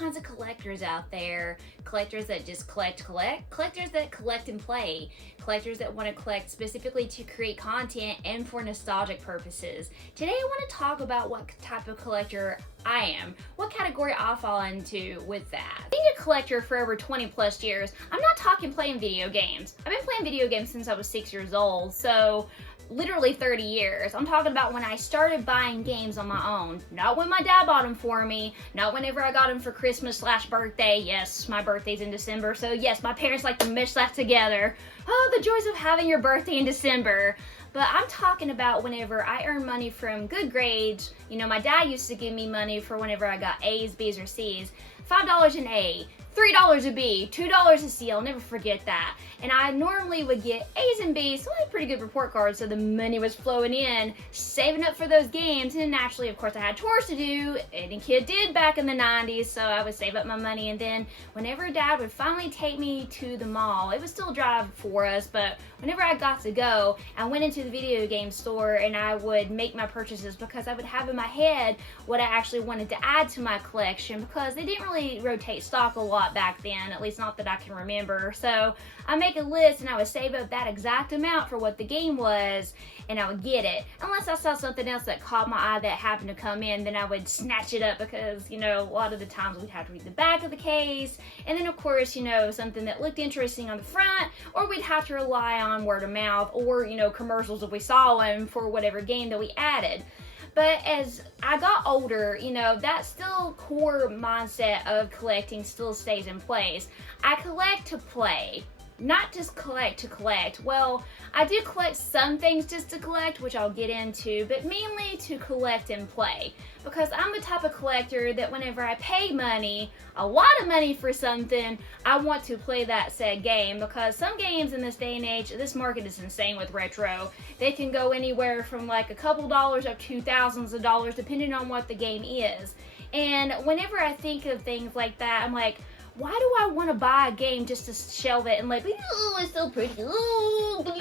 kinds of collectors out there. Collectors that just collect, collectors that collect and play, collectors that want to collect specifically to create content and for nostalgic purposes. Today I want to talk about what type of collector I am, what category I fall into with that. Being a collector for over 20 plus years, I'm not talking playing video games. I've been playing video games since I was 6 years old, so literally 30 years. I'm talking about when I started buying games on my own. Not when my dad bought them for me, not whenever I got them for Christmas/birthday. Yes, my birthday's in December, so yes, my parents like to mesh that together. Oh, the joys of having your birthday in December. But I'm talking about whenever I earn money from good grades. You know, my dad used to give me money for whenever I got A's, B's, or C's. $5 an A, $3 a B, $2 a C, I'll never forget that. And I normally would get A's and B's, so I had pretty good report cards, so the money was flowing in, saving up for those games, and naturally, of course, I had chores to do, any kid did back in the 90s, so I would save up my money, and then whenever Dad would finally take me to the mall, it was still a drive for us, but whenever I got to go, I went into the video game store, and I would make my purchases because I would have in my head what I actually wanted to add to my collection, because they didn't really rotate stock a lot back then, at least not that I can remember. So I make a list and I would save up that exact amount for what the game was, and I would get it. Unless I saw something else that caught my eye that happened to come in, then I would snatch it up because, you know, a lot of the times we'd have to read the back of the case, and then of course, you know, something that looked interesting on the front, or we'd have to rely on word of mouth or, you know, commercials if we saw one for whatever game that we added. But as I got older, you know, that still core mindset of collecting still stays in place. I collect to play, not just collect to collect. Well, I do collect some things just to collect, which I'll get into, but mainly to collect and play. Because I'm the type of collector that whenever I pay money, a lot of money for something, I want to play that said game. Because some games in this day and age, this market is insane with retro. They can go anywhere from like a couple dollars up to thousands of dollars depending on what the game is. And whenever I think of things like that, I'm like, why do I want to buy a game just to shelve it and like, ooh, it's so pretty, ooh, look what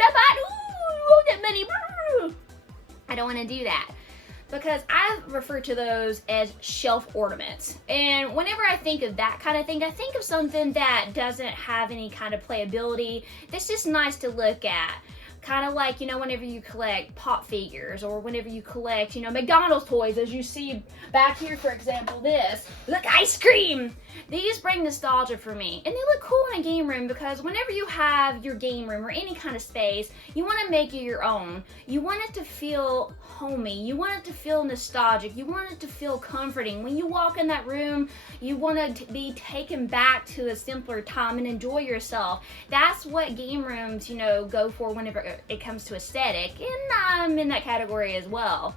I bought, ooh, all that money, ooh. I don't want to do that. Because I refer to those as shelf ornaments. And whenever I think of that kind of thing, I think of something that doesn't have any kind of playability, that's just nice to look at. Kind of like, you know, whenever you collect pop figures, or whenever you collect, you know, McDonald's toys, as you see back here, for example, this. Look, ice cream! These bring nostalgia for me. And they look cool in a game room because whenever you have your game room or any kind of space, you want to make it your own. You want it to feel homey. You want it to feel nostalgic. You want it to feel comforting. When you walk in that room, you want to be taken back to a simpler time and enjoy yourself. That's what game rooms, you know, go for whenever it comes to aesthetic, and I'm in that category as well.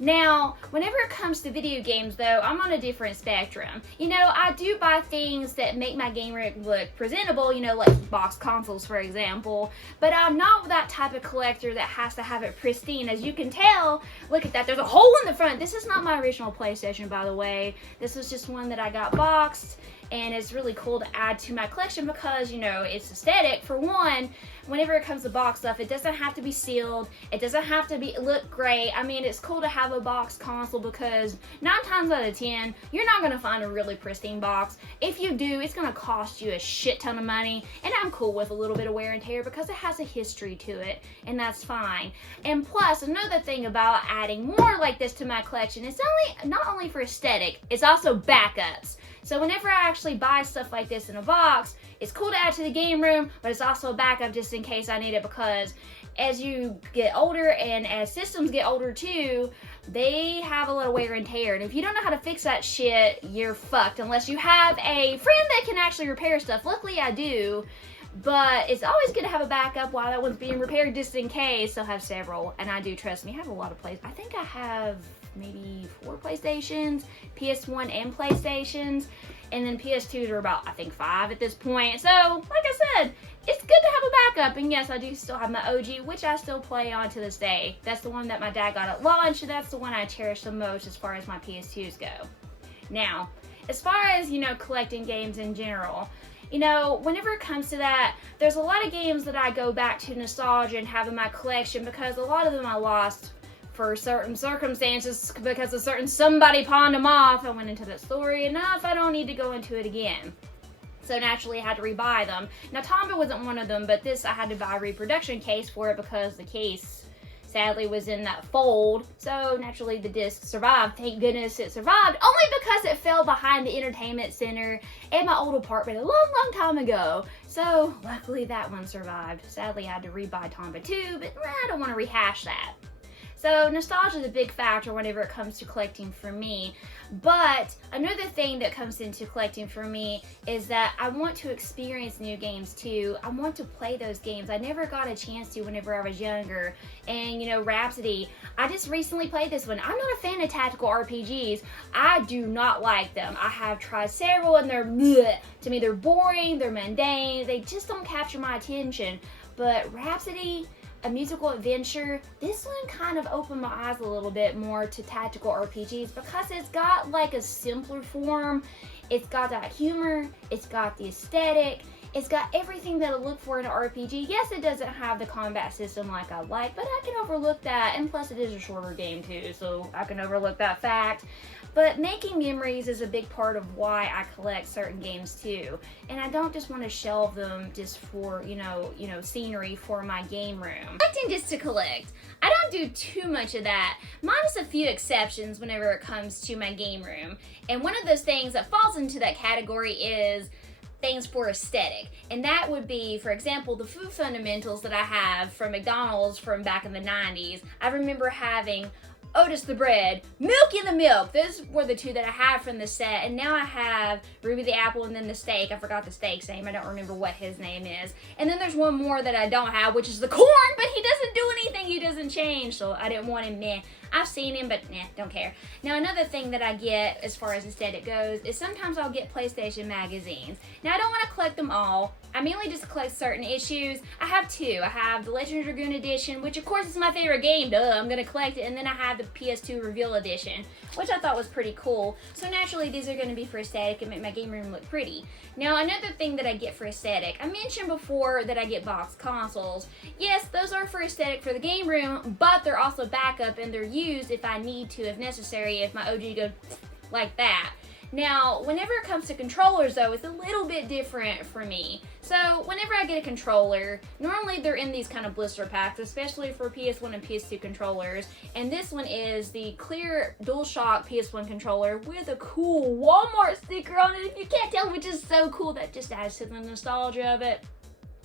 Now, whenever it comes to video games, though, I'm on a different spectrum. You know, I do buy things that make my game room look presentable, you know, like box consoles, for example, but I'm not that type of collector that has to have it pristine. As you can tell, look at that, there's a hole in the front. This is not my original PlayStation, by the way. This was just one that I got boxed, and it's really cool to add to my collection because, you know, it's aesthetic. For one, whenever it comes to box stuff, it doesn't have to be sealed. It doesn't have to look great. I mean, it's cool to have a box console because 9 times out of 10, you're not going to find a really pristine box. If you do, it's going to cost you a shit ton of money, and I'm cool with a little bit of wear and tear because it has a history to it, and that's fine. And plus, another thing about adding more like this to my collection, it's not only for aesthetic, it's also backups. So whenever I actually buy stuff like this in a box, it's cool to add to the game room, but it's also a backup just in case I need it, because as you get older and as systems get older too, they have a lot of wear and tear. And if you don't know how to fix that shit, you're fucked unless you have a friend that can actually repair stuff. Luckily I do. But it's always good to have a backup while that one's being repaired just in case. I'll have several, and I do, trust me, I have a lot of plays. I think I have maybe 4 PlayStations, PS1 and PlayStations, and then PS2s are about, I think, 5 at this point. So, like I said, it's good to have a backup, and yes, I do still have my OG, which I still play on to this day. That's the one that my dad got at launch, and that's the one I cherish the most as far as my PS2s go. Now, as far as, you know, collecting games in general, you know, whenever it comes to that, there's a lot of games that I go back to nostalgia and have in my collection because a lot of them I lost for certain circumstances, because a certain somebody pawned them off. I went into that story enough. I don't need to go into it again. So naturally, I had to rebuy them. Now, Tomba wasn't one of them, but this I had to buy a reproduction case for it because the case, sadly, was in that fold. So naturally, the disc survived. Thank goodness it survived, only because it fell behind the entertainment center in my old apartment a long, long time ago. So luckily, that one survived. Sadly, I had to rebuy Tomba 2, but I don't want to rehash that. So nostalgia is a big factor whenever it comes to collecting for me. But another thing that comes into collecting for me is that I want to experience new games too. I want to play those games. I never got a chance to whenever I was younger. And you know, Rhapsody, I just recently played this one. I'm not a fan of tactical RPGs. I do not like them. I have tried several and they're bleh. To me, they're boring, they're mundane, they just don't capture my attention. But Rhapsody, a musical adventure, this one kind of opened my eyes a little bit more to tactical RPGs because it's got like a simpler form, it's got that humor, it's got the aesthetic, it's got everything that I look for in an RPG. Yes, it doesn't have the combat system like I like, but I can overlook that, and plus it is a shorter game too, so I can overlook that fact. But making memories is a big part of why I collect certain games too. And I don't just want to shelve them just for, you know, scenery for my game room. Collecting just to collect. I don't do too much of that, minus a few exceptions whenever it comes to my game room. And one of those things that falls into that category is things for aesthetic. And that would be, for example, the food fundamentals that I have from McDonald's from back in the 90s. I remember having Otis the bread, Milky the milk. Those were the two that I have from the set. And now I have Ruby the apple and then the steak. I forgot the steak's name. I don't remember what his name is. And then there's one more that I don't have, which is the corn, but he doesn't do anything. He doesn't change. So I didn't want him, meh. I've seen him, but don't care. Now, another thing that I get as far as aesthetic goes is sometimes I'll get PlayStation magazines. Now, I don't want to collect them all. I mainly just collect certain issues. I have two. I have the Legend of Dragoon edition, which of course is my favorite game. Duh, I'm going to collect it. And then I have the PS2 Reveal edition, which I thought was pretty cool. So naturally, these are going to be for aesthetic and make my game room look pretty. Now, another thing that I get for aesthetic, I mentioned before that I get boxed consoles. Yes, those are for aesthetic for the game room, but they're also backup and they're used if I need to, if necessary, if my OG goes like that. Now, whenever it comes to controllers, though, it's a little bit different for me. So, whenever I get a controller, normally they're in these kind of blister packs, especially for PS1 and PS2 controllers. And this one is the clear DualShock PS1 controller with a cool Walmart sticker on it, if you can't tell, which is so cool. That just adds to the nostalgia of it.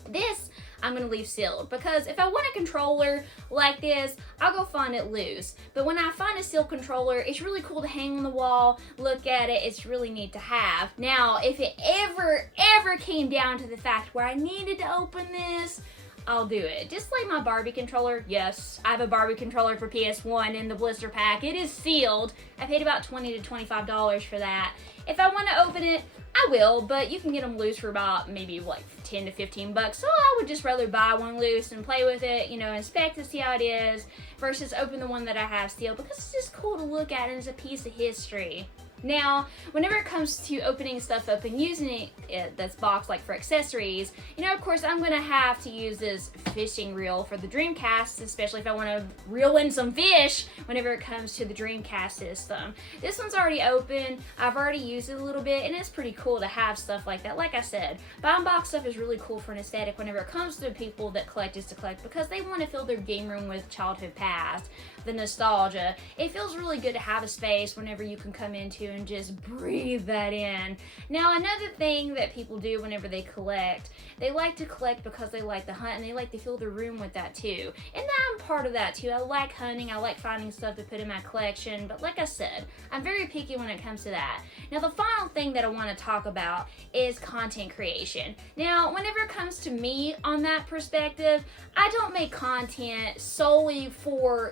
This I'm going to leave sealed, because if I want a controller like this, I'll go find it loose. But when I find a sealed controller, it's really cool to hang on the wall, look at it, it's really neat to have. Now, if it ever came down to the fact where I needed to open this, I'll do it. Just like my Barbie controller. Yes, I have a Barbie controller for PS1 in the blister pack. It is sealed. I paid about $20 to $25 for that. If I want to open it, I will, but you can get them loose for about maybe like 10 to 15 bucks. So I would just rather buy one loose and play with it, inspect to see how it is, versus open the one that I have sealed, because it's just cool to look at and it's a piece of history. Now, whenever it comes to opening stuff up and using it that's boxed like for accessories, of course I'm going to have to use this fishing reel for the Dreamcast, especially if I want to reel in some fish whenever it comes to the Dreamcast system. This one's already open, I've already used it a little bit, and it's pretty cool to have stuff like that. Like I said, buying box stuff is really cool for an aesthetic whenever it comes to people that collect just to collect, because they want to fill their game room with childhood past, the nostalgia. It feels really good to have a space whenever you can come into and just breathe that in. Now, another thing that people do whenever they collect, they like to collect because they like to hunt, and they like to fill their room with that too. And I'm part of that too. I like hunting, I like finding stuff to put in my collection, but like I said, I'm very picky when it comes to that. Now, the final thing that I want to talk about is content creation. Now, whenever it comes to me on that perspective, I don't make content solely for,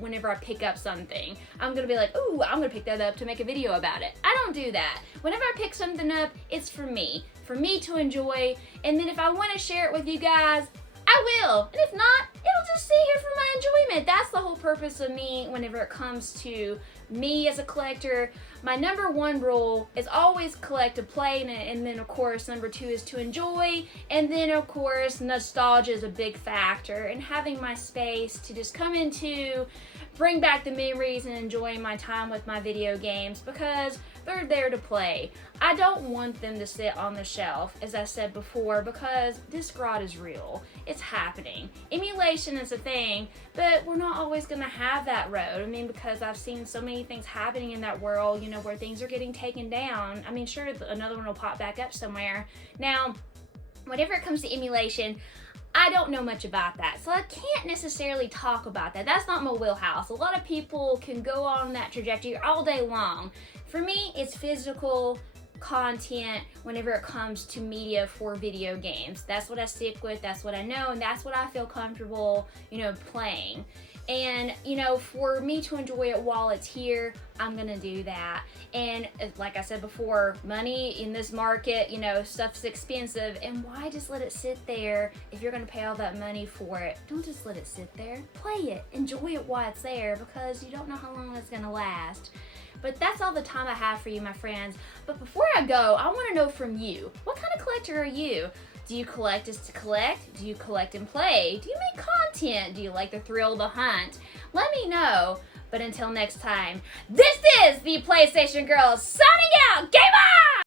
whenever I pick up something. I'm going to be like, ooh, I'm going to pick that up to make a video about it. I don't do that. Whenever I pick something up, it's for me to enjoy, and then if I want to share it with you guys, I will. And if not, it'll just sit here for my enjoyment. That's the whole purpose of me whenever it comes to me as a collector. My number one rule is always collect to play, and then of course number two is to enjoy, and then of course nostalgia is a big factor, and having my space to just come into, bring back the memories and enjoying my time with my video games because they're there to play. I don't want them to sit on the shelf, as I said before, because this fraud is real. It's happening. Emulation is a thing, but we're not always going to have that road. I mean, because I've seen so many things happening in that world, you know, where things are getting taken down. I mean, sure, another one will pop back up somewhere. Now, whenever it comes to emulation, I don't know much about that, so I can't necessarily talk about that. That's not my wheelhouse. A lot of people can go on that trajectory all day long. For me, it's physical content whenever it comes to media for video games. That's what I stick with, that's what I know, and that's what I feel comfortable, you know, playing. And, you know, for me to enjoy it while it's here, I'm gonna do that. And like I said before, money in this market, you know, stuff's expensive, and why just let it sit there if you're gonna pay all that money for it? Don't just let it sit there. Play it, enjoy it while it's there, because you don't know how long it's gonna last. But that's all the time I have for you, my friends. But before I go, I wanna know from you, what kind of collector are you? Do you collect just to collect? Do you collect and play? Do you make content? Do you like the thrill of the hunt? Let me know. But until next time, this is the PlayStation Girls signing out. Game on!